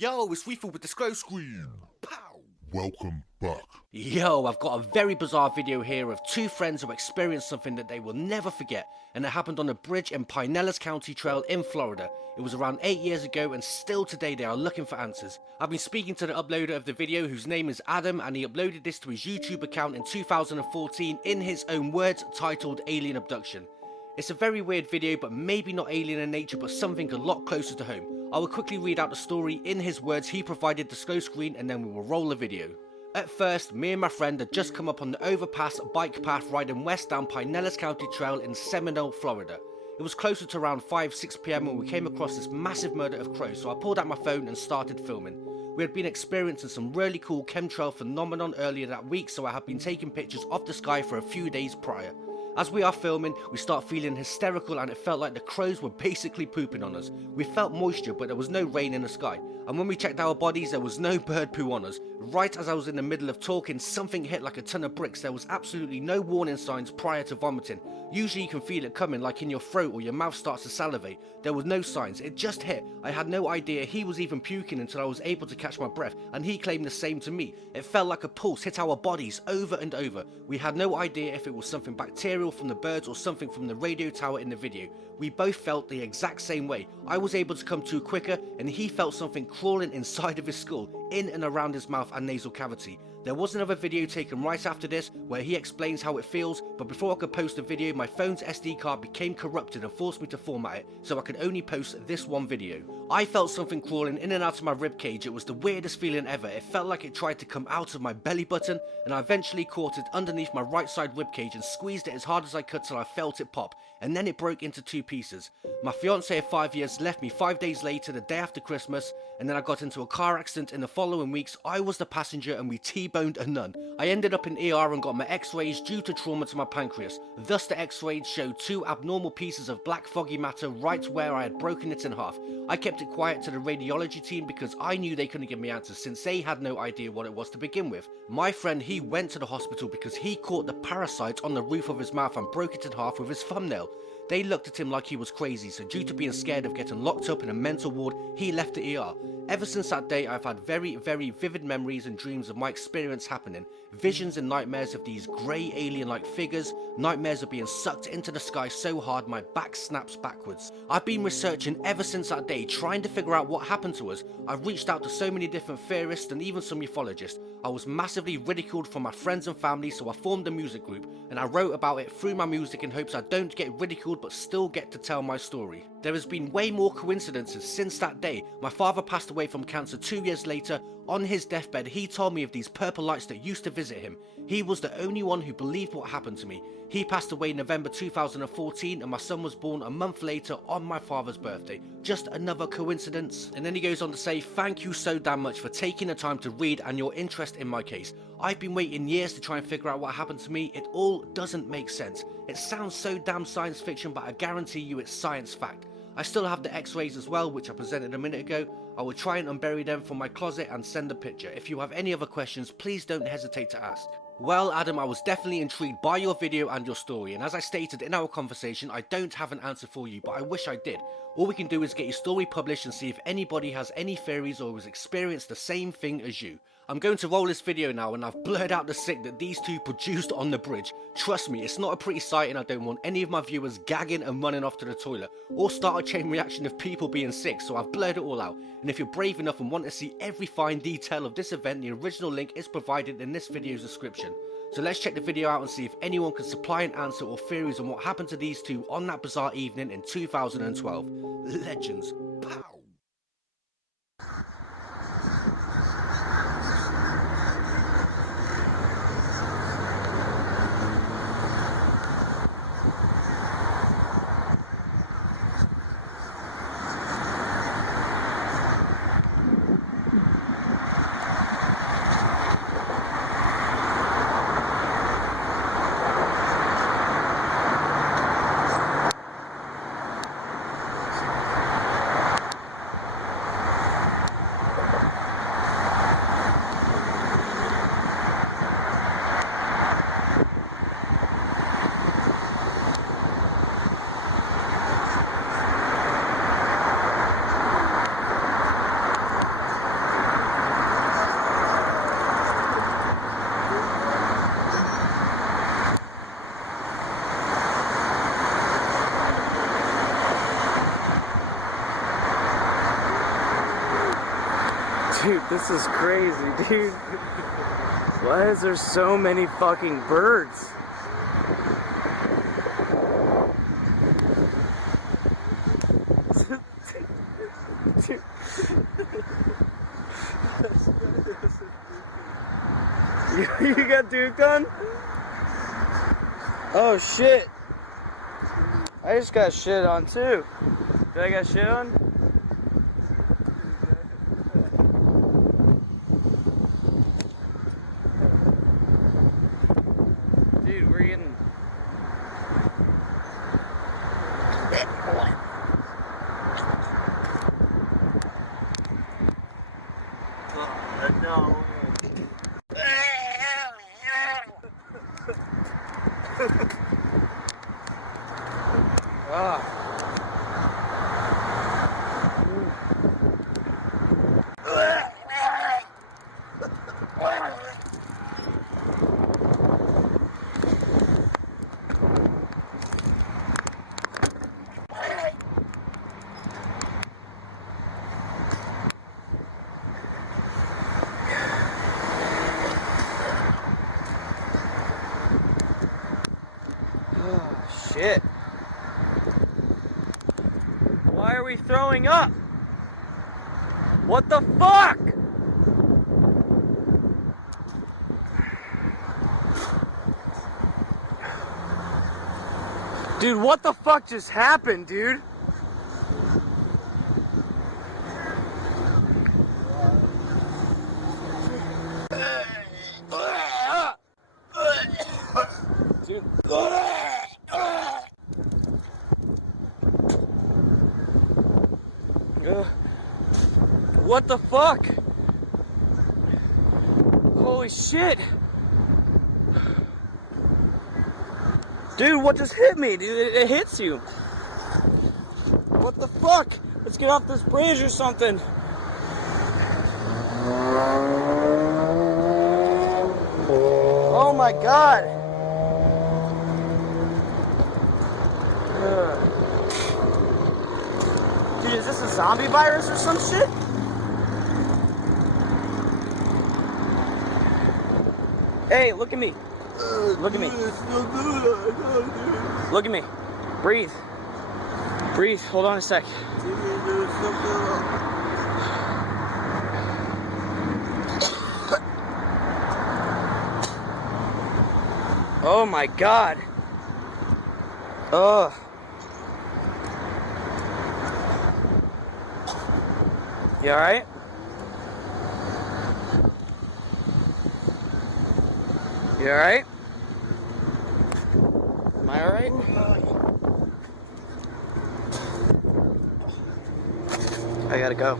Yo, it's Reefar with Disclose Screen. Pow! Welcome back. Yo, I've got a very bizarre video here of two friends who experienced something that they will never forget, and it happened on a bridge in Pinellas County Trail in Florida. It was around 8 years ago, and still today they are looking for answers. I've been speaking to the uploader of the video, whose name is Adam, and he uploaded this to his YouTube account in 2014 in his own words, titled Alien Abduction. It's a very weird video, but maybe not alien in nature, but something a lot closer to home. I will quickly read out the story in his words. He provided Disclose Screen, and then we will roll the video. At first, me and my friend had just come up on the overpass bike path riding west down Pinellas County Trail in Seminole, Florida. It was closer to around 5-6 PM when we came across this massive murder of crows, so I pulled out my phone and started filming. We had been experiencing some really cool chemtrail phenomenon earlier that week, so I had been taking pictures of the sky for a few days prior. As we are filming, we start feeling hysterical, and it felt like the crows were basically pooping on us. We felt moisture, but there was no rain in the sky. And when we checked our bodies, there was no bird poo on us. Right as I was in the middle of talking, something hit like a ton of bricks. There was absolutely no warning signs prior to vomiting. Usually you can feel it coming, like in your throat or your mouth starts to salivate. There were no signs, it just hit. I had no idea he was even puking until I was able to catch my breath, and he claimed the same to me. It felt like a pulse hit our bodies over and over. We had no idea if it was something bacterial from the birds or something from the radio tower in the video. We both felt the exact same way. I was able to come to quicker, and he felt something crawling inside of his skull, in and around his mouth and nasal cavity. There was another video taken right after this where he explains how it feels, but before I could post the video, my phone's SD card became corrupted and forced me to format it, so I could only post this one video. I felt something crawling in and out of my ribcage. It was the weirdest feeling ever. It felt like it tried to come out of my belly button, and I eventually caught it underneath my right side ribcage and squeezed it as hard as I could till I felt it pop, and then it broke into two pieces. My fiance of 5 years left me 5 days later, the day after Christmas, and then I got into a car accident in the following weeks. I was the passenger and we T-boned a nun. I ended up in ER and got my x-rays due to trauma to my pancreas. Thus the x-rays showed two abnormal pieces of black foggy matter right where I had broken it in half. I kept it quiet to the radiology team because I knew they couldn't give me answers since they had no idea what it was to begin with. My friend, he went to the hospital because he caught the parasite on the roof of his mouth and broke it in half with his thumbnail. They looked at him like he was crazy, so due to being scared of getting locked up in a mental ward, he left the ER. Ever since that day, I've had very vivid memories and dreams of my experience happening. Visions and nightmares of these grey alien-like figures, nightmares of being sucked into the sky so hard my back snaps backwards. I've been researching ever since that day, trying to figure out what happened to us. I've reached out to so many different theorists and even some ufologists. I was massively ridiculed from my friends and family, so I formed a music group, and I wrote about it through my music in hopes I don't get ridiculed but still get to tell my story. There has been way more coincidences since that day. My father passed away from cancer 2 years later. On his deathbed, he told me of these purple lights that used to visit him. He was the only one who believed what happened to me. He passed away in November 2014, and my son was born a month later on my father's birthday. Just another coincidence? And then he goes on to say, thank you so damn much for taking the time to read and your interest in my case. I've been waiting years to try and figure out what happened to me. It all doesn't make sense. It sounds so damn science fiction, but I guarantee you it's science fact. I still have the x-rays as well, which I presented a minute ago. I will try and unbury them from my closet and send a picture. If you have any other questions, please don't hesitate to ask. Well, Adam, I was definitely intrigued by your video and your story, and as I stated in our conversation, I don't have an answer for you, but I wish I did. All we can do is get your story published and see if anybody has any theories or has experienced the same thing as you. I'm going to roll this video now, and I've blurred out the sick that these two produced on the bridge. Trust me, it's not a pretty sight, and I don't want any of my viewers gagging and running off to the toilet, or start a chain reaction of people being sick, so I've blurred it all out. And if you're brave enough and want to see every fine detail of this event, the original link is provided in this video's description. So let's check the video out and see if anyone can supply an answer or theories on what happened to these two on that bizarre evening in 2012. Legends. Pow! Dude, this is crazy, dude. Why is there so many fucking birds? You got duked on? Oh shit. I just got shit on too. Did I got shit on? Dude, we're getting... No. Shit. Why are we throwing up? What the fuck? Dude, what the fuck just happened, dude? Dude. What the fuck? Holy shit. Dude, what just hit me? Dude, it hits you. What the fuck? Let's get off this bridge or something. Oh my god. Dude, is this a zombie virus or some shit? Hey, look at me. Look at me. Look at me. Breathe. Breathe. Hold on a sec. Oh my god. Ugh. You alright? You alright? Am I alright? I gotta go.